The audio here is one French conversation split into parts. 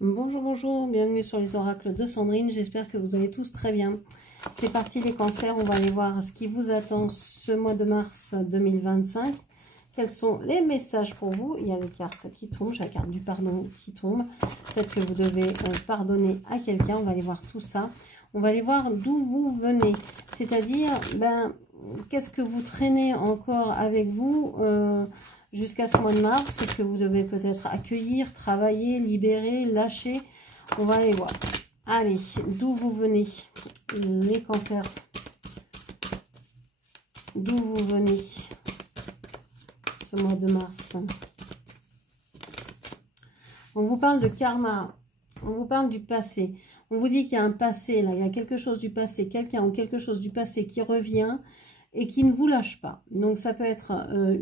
Bonjour, bonjour, bienvenue sur les oracles de Sandrine, j'espère que vous allez tous très bien. C'est parti les cancers, on va aller voir ce qui vous attend ce mois de mars 2025. Quels sont les messages pour vous? Il y a les cartes qui tombent, j'ai la carte du pardon qui tombe. Peut-être que vous devez pardonner à quelqu'un, on va aller voir tout ça. On va aller voir d'où vous venez, c'est-à-dire, qu'est-ce que vous traînez encore avec vous jusqu'à ce mois de mars, qu'est-ce que vous devez peut-être accueillir, travailler, libérer, lâcher. On va aller voir. Allez, d'où vous venez, les cancers? D'où vous venez ce mois de mars? On vous parle de karma, on vous parle du passé. On vous dit qu'il y a un passé, là, il y a quelque chose du passé, quelqu'un ou quelque chose du passé qui revient et qui ne vous lâche pas. Donc ça peut être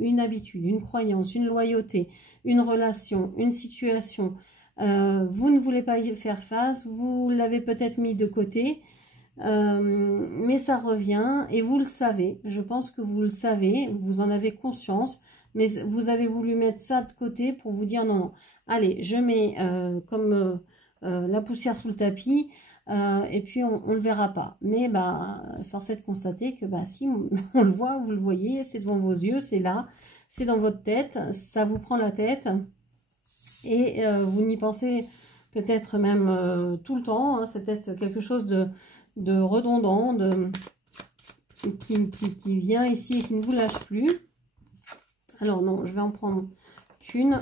une habitude, une croyance, une loyauté, une relation, une situation. Vous ne voulez pas y faire face, vous l'avez peut-être mis de côté, mais ça revient et vous le savez. Je pense que vous le savez, vous en avez conscience, mais vous avez voulu mettre ça de côté pour vous dire non, non. Allez, je mets comme la poussière sous le tapis. Et puis on ne le verra pas. Mais force est de constater que si on le voit, vous le voyez, c'est devant vos yeux, c'est là, c'est dans votre tête, ça vous prend la tête et vous n'y pensez peut-être même tout le temps. Hein, c'est peut-être quelque chose de redondant, qui vient ici et qui ne vous lâche plus. Alors non, je vais en prendre qu'une.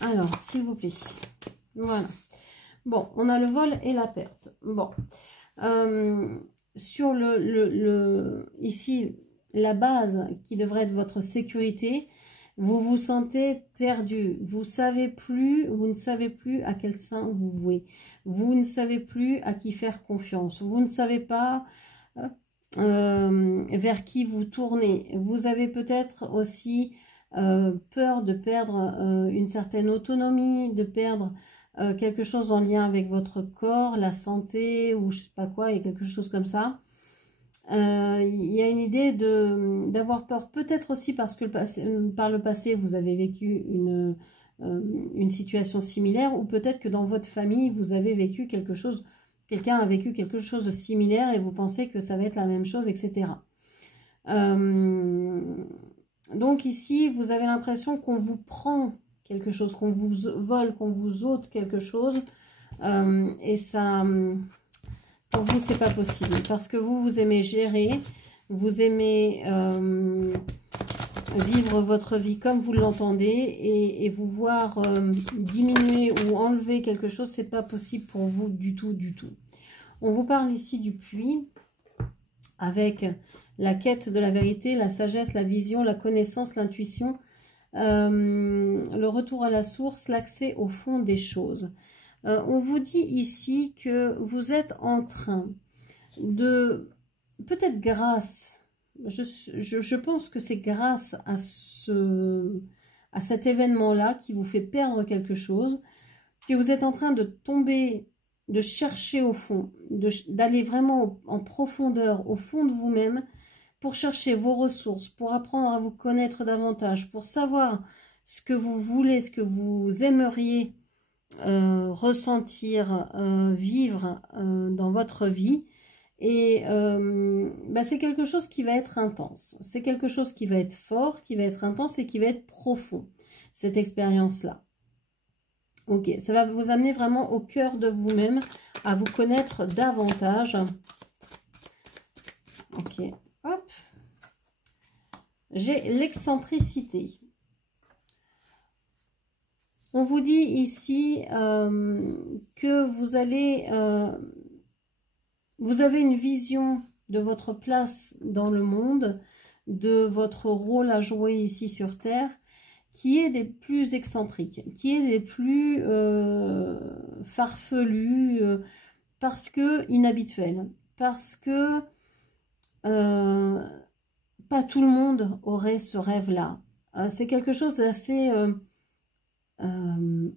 Alors, s'il vous plaît. Voilà. Bon, on a le vol et la perte. Bon, sur ici, la base qui devrait être votre sécurité, vous vous sentez perdu. Vous ne savez plus à quel sein vous vouer. Vous ne savez plus à qui faire confiance. Vous ne savez pas vers qui vous tournez. Vous avez peut-être aussi peur de perdre une certaine autonomie, de perdre quelque chose en lien avec votre corps, la santé ou je sais pas quoi, il y a quelque chose comme ça. Il y a une idée d'avoir peur, peut-être aussi parce que par le passé vous avez vécu une situation similaire, ou peut-être que dans votre famille vous avez vécu quelque chose, quelqu'un a vécu quelque chose de similaire et vous pensez que ça va être la même chose, etc. Donc ici vous avez l'impression qu'on vous prend quelque chose, qu'on vous vole, qu'on vous ôte quelque chose, et ça, pour vous, c'est pas possible, parce que vous aimez gérer, vous aimez vivre votre vie comme vous l'entendez, et vous voir diminuer ou enlever quelque chose, c'est pas possible pour vous du tout, du tout. On vous parle ici du puits, avec la quête de la vérité, la sagesse, la vision, la connaissance, l'intuition, le retour à la source, l'accès au fond des choses. On vous dit ici que vous êtes en train de, peut-être grâce, je pense que c'est grâce à cet événement-là qui vous fait perdre quelque chose, que vous êtes en train de tomber, de chercher au fond, d'aller vraiment en profondeur, au fond de vous-même, pour chercher vos ressources, pour apprendre à vous connaître davantage, pour savoir ce que vous voulez, ce que vous aimeriez ressentir, vivre dans votre vie. Et c'est quelque chose qui va être intense. C'est quelque chose qui va être fort, qui va être intense et qui va être profond, cette expérience-là. Ok, ça va vous amener vraiment au cœur de vous-même, à vous connaître davantage. Ok. Hop, j'ai l'excentricité. On vous dit ici que vous avez une vision de votre place dans le monde, de votre rôle à jouer ici sur Terre, qui est des plus excentriques, qui est des plus farfelus, parce que inhabituels, parce que pas tout le monde aurait ce rêve-là. C'est quelque chose d'assez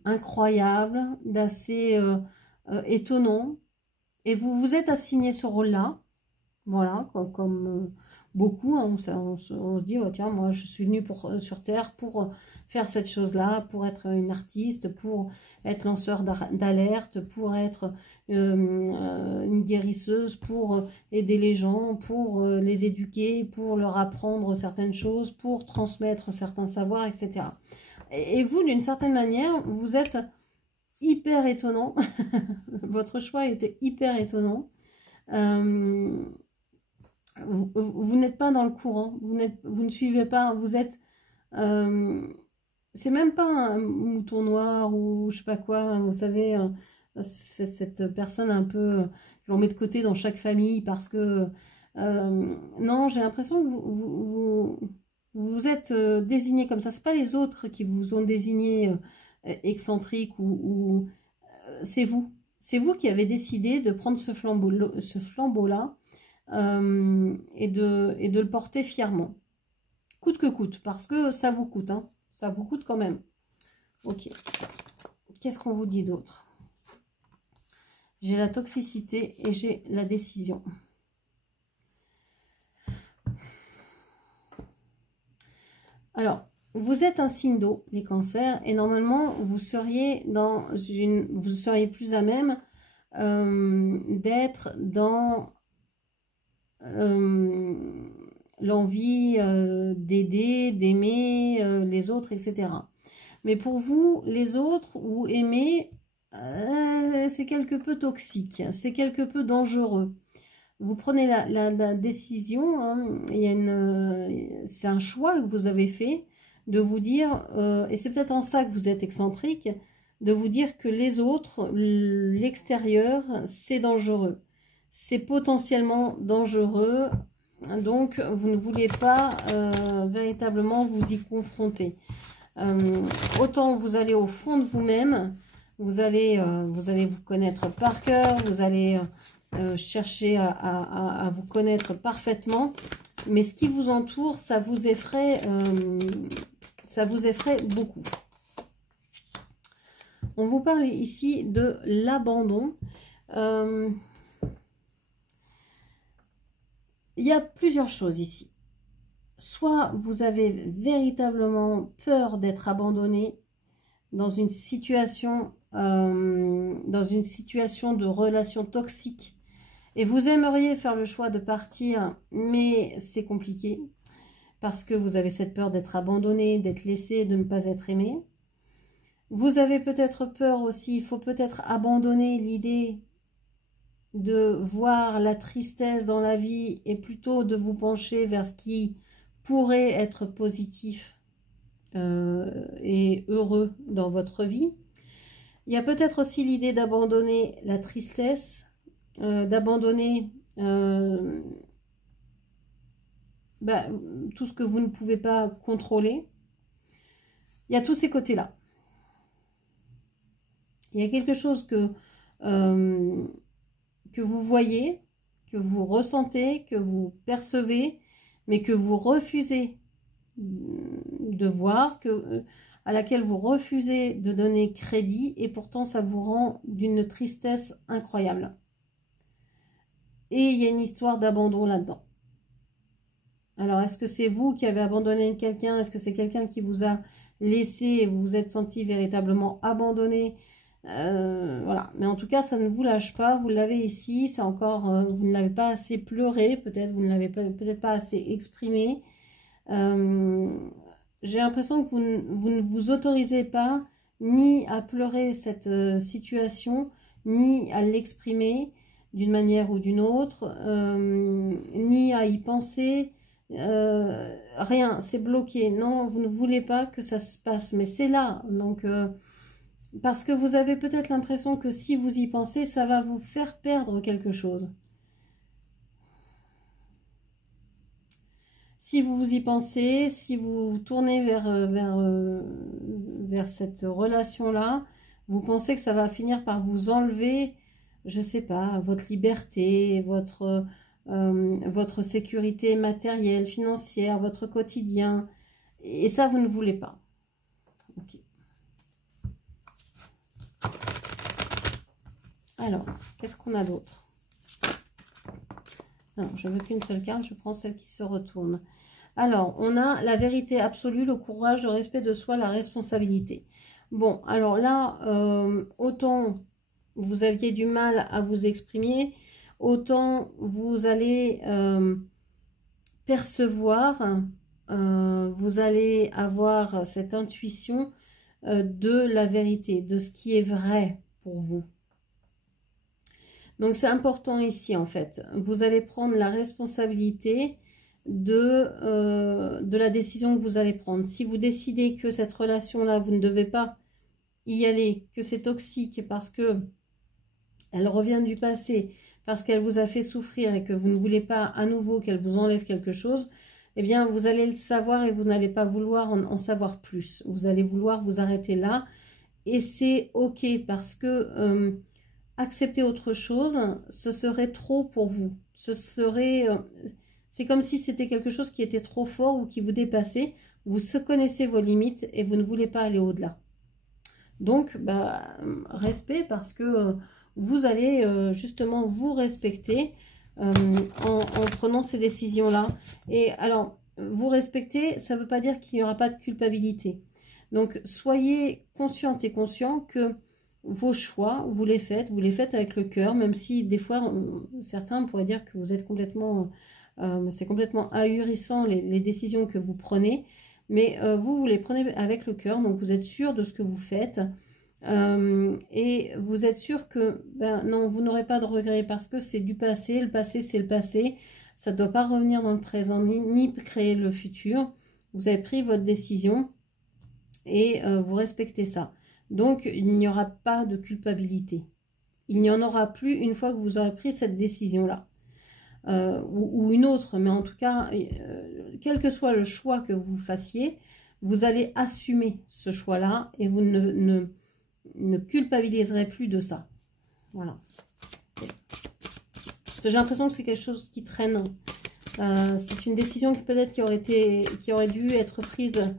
incroyable, d'assez étonnant. Et vous vous êtes assigné ce rôle-là. Voilà, comme beaucoup, hein, on se dit, oh, tiens, moi je suis venue sur Terre pour faire cette chose-là, pour être une artiste, pour être lanceur d'alerte, pour être une guérisseuse, pour aider les gens, pour les éduquer, pour leur apprendre certaines choses, pour transmettre certains savoirs, etc. Et vous, d'une certaine manière, vous êtes hyper étonnant. Votre choix était hyper étonnant. Vous n'êtes pas dans le courant, vous ne suivez pas, vous êtes... c'est même pas un mouton noir ou je sais pas quoi, vous savez, cette personne un peu... l'on met de côté dans chaque famille parce que... non, j'ai l'impression que vous êtes désigné comme ça. C'est pas les autres qui vous ont désigné excentrique ou c'est vous. C'est vous qui avez décidé de prendre ce flambeau-là et de le porter fièrement. Coûte que coûte, parce que ça vous coûte, hein. Ça vous coûte quand même. Ok. Qu'est-ce qu'on vous dit d'autre? J'ai la toxicité et j'ai la décision. Alors, vous êtes un signe d'eau, les cancers, et normalement, vous seriez plus à même d'être dans l'envie d'aider, d'aimer les autres, etc. Mais pour vous, les autres ou aimer, c'est quelque peu toxique, c'est quelque peu dangereux. Vous prenez la décision, hein, c'est un choix que vous avez fait de vous dire, et c'est peut-être en ça que vous êtes excentrique, de vous dire que les autres, l'extérieur, c'est dangereux. C'est potentiellement dangereux, donc vous ne voulez pas véritablement vous y confronter. Autant vous allez au fond de vous-même, vous allez vous connaître par cœur, vous allez chercher à vous connaître parfaitement, mais ce qui vous entoure, ça vous effraie beaucoup. On vous parle ici de l'abandon. Il y a plusieurs choses ici. Soit vous avez véritablement peur d'être abandonné dans une situation de relation toxique et vous aimeriez faire le choix de partir, mais c'est compliqué parce que vous avez cette peur d'être abandonné, d'être laissé, de ne pas être aimé. Vous avez peut-être peur aussi, il faut peut-être abandonner l'idée de voir la tristesse dans la vie et plutôt de vous pencher vers ce qui pourrait être positif et heureux dans votre vie. Il y a peut-être aussi l'idée d'abandonner la tristesse, d'abandonner tout ce que vous ne pouvez pas contrôler. Il y a tous ces côtés-là. Il y a quelque chose que vous voyez, que vous ressentez, que vous percevez, mais que vous refusez de voir, à laquelle vous refusez de donner crédit, et pourtant ça vous rend d'une tristesse incroyable. Et il y a une histoire d'abandon là-dedans. Alors, est-ce que c'est vous qui avez abandonné quelqu'un? Est-ce que c'est quelqu'un qui vous a laissé et vous vous êtes senti véritablement abandonné? Voilà, mais en tout cas ça ne vous lâche pas, vous l'avez ici, c'est encore, vous ne l'avez pas assez pleuré, peut-être vous ne l'avez peut-être pas assez exprimé. J'ai l'impression que vous ne vous autorisez pas ni à pleurer cette situation, ni à l'exprimer d'une manière ou d'une autre, ni à y penser, rien, c'est bloqué. Non, vous ne voulez pas que ça se passe, mais c'est là, donc... parce que vous avez peut-être l'impression que si vous y pensez, ça va vous faire perdre quelque chose. Si vous y pensez, si vous tournez vers cette relation-là, vous pensez que ça va finir par vous enlever, je ne sais pas, votre liberté, votre sécurité matérielle, financière, votre quotidien. Et ça, vous ne voulez pas. Ok. Alors, qu'est-ce qu'on a d'autre? Non, je veux qu'une seule carte, je prends celle qui se retourne. Alors, on a la vérité absolue, le courage, le respect de soi, la responsabilité. Bon, alors là, autant vous aviez du mal à vous exprimer, autant vous allez percevoir, vous allez avoir cette intuition de la vérité, de ce qui est vrai pour vous. Donc c'est important ici en fait. Vous allez prendre la responsabilité de la décision que vous allez prendre. Si vous décidez que cette relation-là, vous ne devez pas y aller, que c'est toxique parce que elle revient du passé, parce qu'elle vous a fait souffrir et que vous ne voulez pas à nouveau qu'elle vous enlève quelque chose, eh bien vous allez le savoir et vous n'allez pas vouloir en savoir plus. Vous allez vouloir vous arrêter là et c'est ok parce que accepter autre chose, ce serait trop pour vous. Ce serait... c'est comme si c'était quelque chose qui était trop fort ou qui vous dépassait. Vous connaissez vos limites et vous ne voulez pas aller au-delà. Donc, respect parce que vous allez justement vous respecter en prenant ces décisions-là. Et alors, vous respecter, ça ne veut pas dire qu'il n'y aura pas de culpabilité. Donc, soyez consciente et conscient que vos choix, vous les faites avec le cœur, même si des fois, certains pourraient dire que vous êtes complètement, c'est complètement ahurissant les décisions que vous prenez, mais vous les prenez avec le cœur, donc vous êtes sûr de ce que vous faites, et vous êtes sûr que, non, vous n'aurez pas de regrets, parce que c'est du passé, le passé c'est le passé, ça ne doit pas revenir dans le présent, ni créer le futur, vous avez pris votre décision, et vous respectez ça. Donc, il n'y aura pas de culpabilité. Il n'y en aura plus une fois que vous aurez pris cette décision-là. Ou une autre, mais en tout cas, quel que soit le choix que vous fassiez, vous allez assumer ce choix-là et vous ne culpabiliserez plus de ça. Voilà. Parce que j'ai l'impression que c'est quelque chose qui traîne. C'est une décision qui peut-être qui aurait dû être prise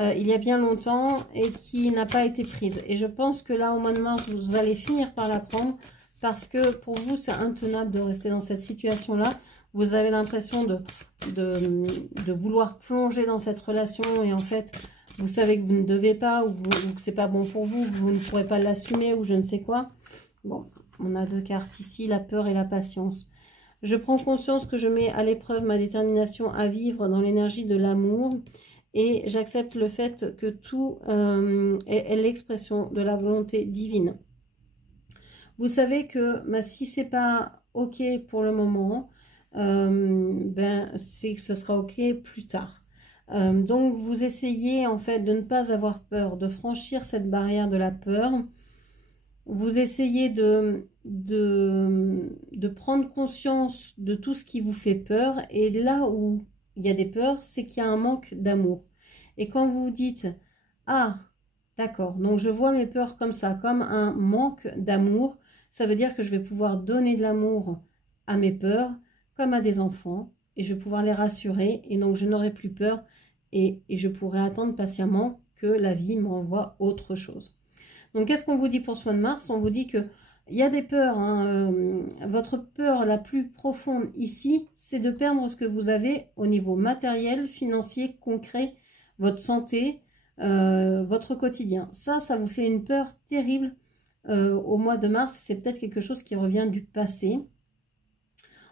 il y a bien longtemps et qui n'a pas été prise. Et je pense que là, au mois de mars, vous allez finir par la prendre parce que pour vous, c'est intenable de rester dans cette situation-là. Vous avez l'impression de vouloir plonger dans cette relation et en fait, vous savez que vous ne devez pas ou que c'est pas bon pour vous, que vous ne pourrez pas l'assumer ou je ne sais quoi. Bon, on a deux cartes ici, la peur et la patience. Je prends conscience que je mets à l'épreuve ma détermination à vivre dans l'énergie de l'amour. Et j'accepte le fait que tout est l'expression de la volonté divine. Vous savez que si c'est pas ok pour le moment, c'est que ce sera ok plus tard. Donc vous essayez en fait de ne pas avoir peur, de franchir cette barrière de la peur. Vous essayez de prendre conscience de tout ce qui vous fait peur. Et là où il y a des peurs, c'est qu'il y a un manque d'amour. Et quand vous vous dites, ah, d'accord, donc je vois mes peurs comme ça, comme un manque d'amour, ça veut dire que je vais pouvoir donner de l'amour à mes peurs, comme à des enfants, et je vais pouvoir les rassurer, et donc je n'aurai plus peur, et je pourrai attendre patiemment que la vie m'envoie autre chose. Donc qu'est-ce qu'on vous dit pour ce mois de mars? On vous dit que il y a des peurs, votre peur la plus profonde ici, c'est de perdre ce que vous avez au niveau matériel, financier, concret, votre santé, votre quotidien. Ça vous fait une peur terrible au mois de mars. C'est peut-être quelque chose qui revient du passé.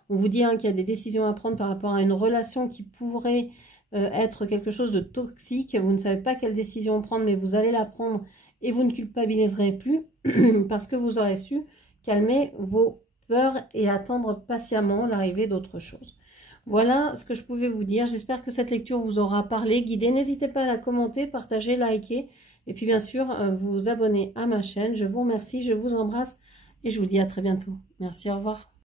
On vous dit qu'il y a des décisions à prendre par rapport à une relation qui pourrait être quelque chose de toxique. Vous ne savez pas quelle décision prendre, mais vous allez la prendre et vous ne culpabiliserez plus parce que vous aurez su calmer vos peurs et attendre patiemment l'arrivée d'autre chose. Voilà ce que je pouvais vous dire. J'espère que cette lecture vous aura parlé, guidé. N'hésitez pas à la commenter, partager, liker et puis bien sûr vous abonner à ma chaîne. Je vous remercie, je vous embrasse et je vous dis à très bientôt. Merci, au revoir.